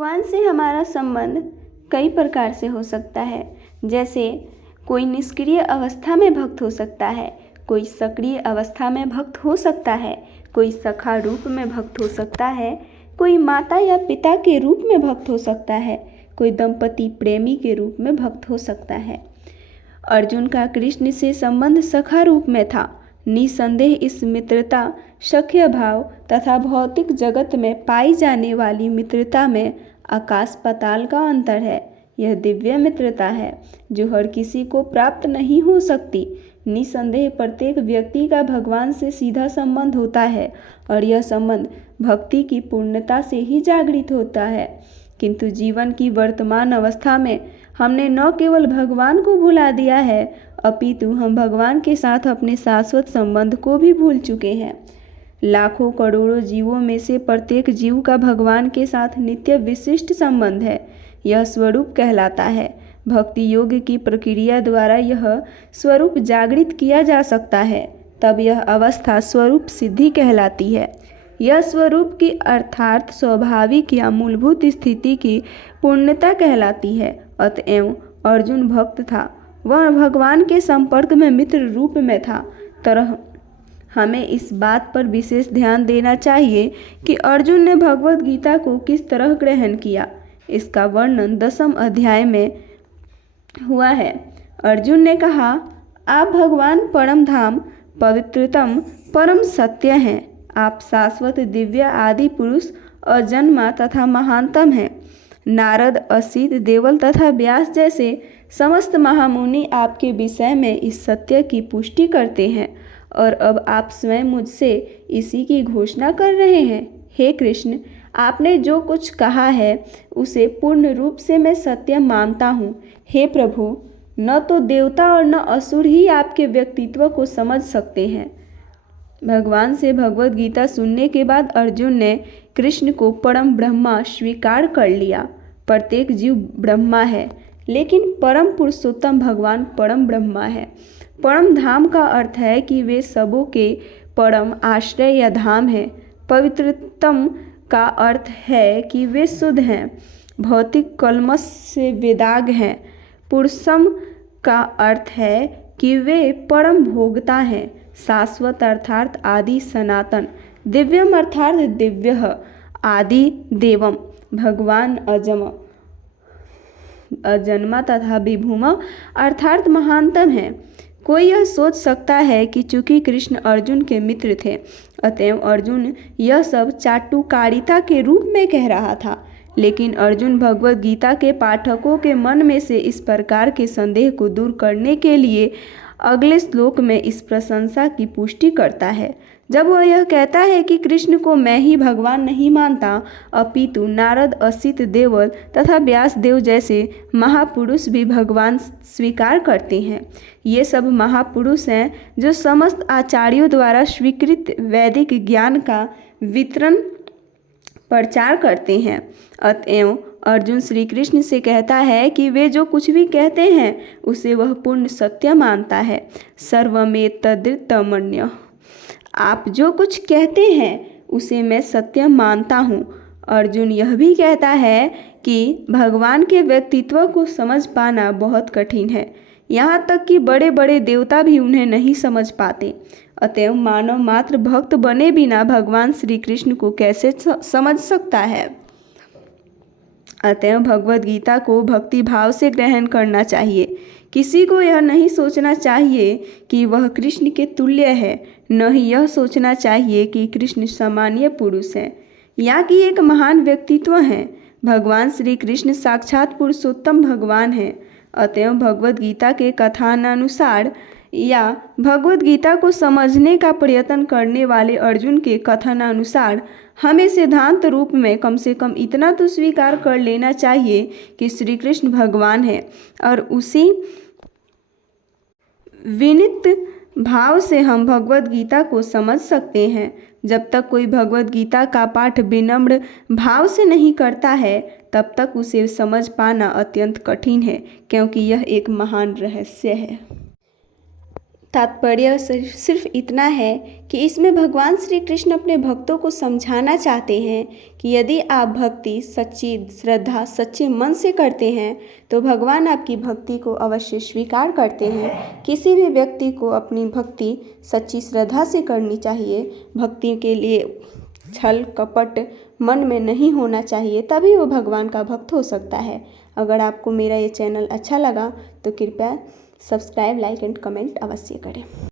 भगवान से हमारा संबंध कई प्रकार से हो सकता है। जैसे कोई निष्क्रिय अवस्था में भक्त हो सकता है, कोई सक्रिय अवस्था में भक्त हो सकता है, कोई सखा रूप में भक्त हो सकता है, कोई माता या पिता के रूप में भक्त हो सकता है, कोई दंपति प्रेमी के रूप में भक्त हो सकता है। अर्जुन का कृष्ण से संबंध सखा रूप में था। निसंदेह इस मित्रता सख्य भाव तथा भौतिक जगत में पाई जाने वाली मित्रता में आकाश पाताल का अंतर है। यह दिव्य मित्रता है जो हर किसी को प्राप्त नहीं हो सकती। निसंदेह प्रत्येक व्यक्ति का भगवान से सीधा संबंध होता है और यह संबंध भक्ति की पूर्णता से ही जागृत होता है। किंतु जीवन की वर्तमान अवस्था में हमने न केवल भगवान को भुला दिया है, अपितु हम भगवान के साथ अपने शाश्वत संबंध को भी भूल चुके हैं। लाखों करोड़ों जीवों में से प्रत्येक जीव का भगवान के साथ नित्य विशिष्ट संबंध है। यह स्वरूप कहलाता है। भक्ति योग की प्रक्रिया द्वारा यह स्वरूप जागृत किया जा सकता है, तब यह अवस्था स्वरूप सिद्धि कहलाती है। यह स्वरूप की अर्थात स्वाभाविक या मूलभूत स्थिति की पूर्णता कहलाती है। अतएव अर्जुन भक्त था, वह भगवान के संपर्क में मित्र रूप में था। तरह हमें इस बात पर विशेष ध्यान देना चाहिए कि अर्जुन ने भगवद गीता को किस तरह ग्रहण किया। इसका वर्णन 10वें अध्याय में हुआ है। अर्जुन ने कहा, आप भगवान परम धाम पवित्रतम परम सत्य हैं। आप शाश्वत दिव्य आदि पुरुष अजन्मा तथा महानतम हैं। नारद, असित, देवल तथा व्यास जैसे समस्त महामुनि आपके विषय में इस सत्य की पुष्टि करते हैं और अब आप स्वयं मुझसे इसी की घोषणा कर रहे हैं। हे कृष्ण, आपने जो कुछ कहा है उसे पूर्ण रूप से मैं सत्य मानता हूँ। हे प्रभु, न तो देवता और न असुर ही आपके व्यक्तित्व को समझ सकते हैं। भगवान से भगवद गीता सुनने के बाद अर्जुन ने कृष्ण को परम ब्रह्मा स्वीकार कर लिया। प्रत्येक जीव ब्रह्मा है, लेकिन परम पुरुषोत्तम भगवान परम ब्रह्मा है। परम धाम का अर्थ है कि वे सबों के परम आश्रय या धाम है। पवित्रतम का अर्थ है कि वे शुद्ध हैं, भौतिक कलमश से बेदाग हैं। पुरुषम का अर्थ है कि वे परम भोगता हैं। शाश्वत अर्थात आदि सनातन। दिव्यम अर्थात दिव्य आदि देवम। भगवान अजन्मा तथा विभुम अर्थात महानतम है। कोई यह सोच सकता है कि चूंकि कृष्ण अर्जुन के मित्र थे, अतएव अर्जुन यह सब चाटुकारिता के रूप में कह रहा था। लेकिन अर्जुन भगवद गीता के पाठकों के मन में से इस प्रकार के संदेह को दूर करने के लिए अगले श्लोक में इस प्रशंसा की पुष्टि करता है, जब वह यह कहता है कि कृष्ण को मैं ही भगवान नहीं मानता, अपितु नारद, असित, देवल तथा व्यास देव जैसे महापुरुष भी भगवान स्वीकार करते हैं। ये सब महापुरुष हैं जो समस्त आचार्यों द्वारा स्वीकृत वैदिक ज्ञान का वितरण प्रचार करते हैं। अतएव अर्जुन श्री कृष्ण से कहता है कि वे जो कुछ भी कहते हैं उसे वह पूर्ण सत्य मानता है। सर्वमेतद्रितमन्य, आप जो कुछ कहते हैं उसे मैं सत्य मानता हूँ। अर्जुन यह भी कहता है कि भगवान के व्यक्तित्व को समझ पाना बहुत कठिन है, यहाँ तक कि बड़े बड़े देवता भी उन्हें नहीं समझ पाते। अतएव मानव मात्र भक्त बने बिना भगवान श्री कृष्ण को कैसे समझ सकता है। अतएव भगवद गीता को भक्ति भाव से ग्रहण करना चाहिए। किसी को यह नहीं सोचना चाहिए कि वह कृष्ण के तुल्य है, न ही यह सोचना चाहिए कि कृष्ण सामान्य पुरुष हैं या कि एक महान व्यक्तित्व हैं। भगवान श्री कृष्ण साक्षात पुरुषोत्तम भगवान हैं। अतएव भगवद गीता के कथनानुसार या भगवद गीता को समझने का प्रयत्न करने वाले अर्जुन के कथनानुसार हमें सिद्धांत रूप में कम से कम इतना तो स्वीकार कर लेना चाहिए कि श्री कृष्ण भगवान है और उसी विनीत भाव से हम भगवद गीता को समझ सकते हैं। जब तक कोई भगवद गीता का पाठ विनम्र भाव से नहीं करता है, तब तक उसे समझ पाना अत्यंत कठिन है, क्योंकि यह एक महान रहस्य है। तात्पर्य सिर्फ इतना है कि इसमें भगवान श्री कृष्ण अपने भक्तों को समझाना चाहते हैं कि यदि आप भक्ति सच्ची श्रद्धा सच्चे मन से करते हैं तो भगवान आपकी भक्ति को अवश्य स्वीकार करते हैं। किसी भी व्यक्ति को अपनी भक्ति सच्ची श्रद्धा से करनी चाहिए। भक्ति के लिए छल कपट मन में नहीं होना चाहिए, तभी वो भगवान का भक्त हो सकता है। अगर आपको मेरा ये चैनल अच्छा लगा तो कृपया सब्सक्राइब, लाइक एंड कमेंट अवश्य करें।